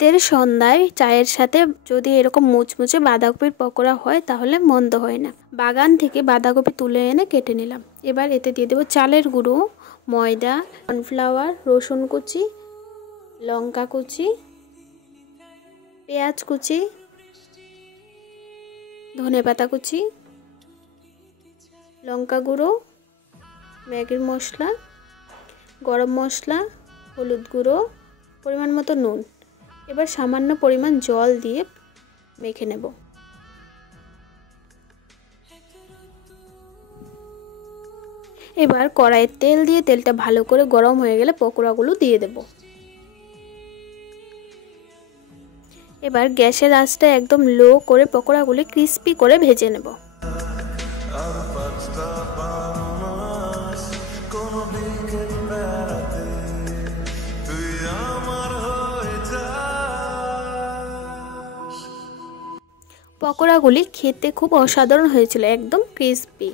শীতের সন্ধ্যায় চায়ের সাথে যদি এরকম মুচমুচে বাঁধাকপির পকোড়া হয় তাহলে মন্দ হয় না। বাগান থেকে বাঁধাকপি তুলে এনে কেটে নিলাম। এবার এতে দিয়ে দেবো চালের গুঁড়ো, ময়দা, কর্নফ্লাওয়ার, রসুন কুচি, লঙ্কা কুচি, পেঁয়াজ কুচি, ধনেপাতা কুচি, লঙ্কা গুঁড়ো, ম্যাগি মশলা, গরম মশলা, হলুদ গুঁড়ো, পরিমাণ মতো নুন। এবার সামান্য পরিমাণ জল দিয়ে মেখে নেব। এবার কড়াইয়ে তেল দিয়ে তেলটা ভালো করে গরম হয়ে গেলে পকোড়াগুলো দিয়ে দেব। এবার গ্যাসের আঁচটা একদম লো করে পকোড়াগুলি ক্রিস্পি করে ভেজে নেব। পকোড়াগুলি খেতে খুব অসাধারণ হয়েছিল, একদম ক্রিস্পি।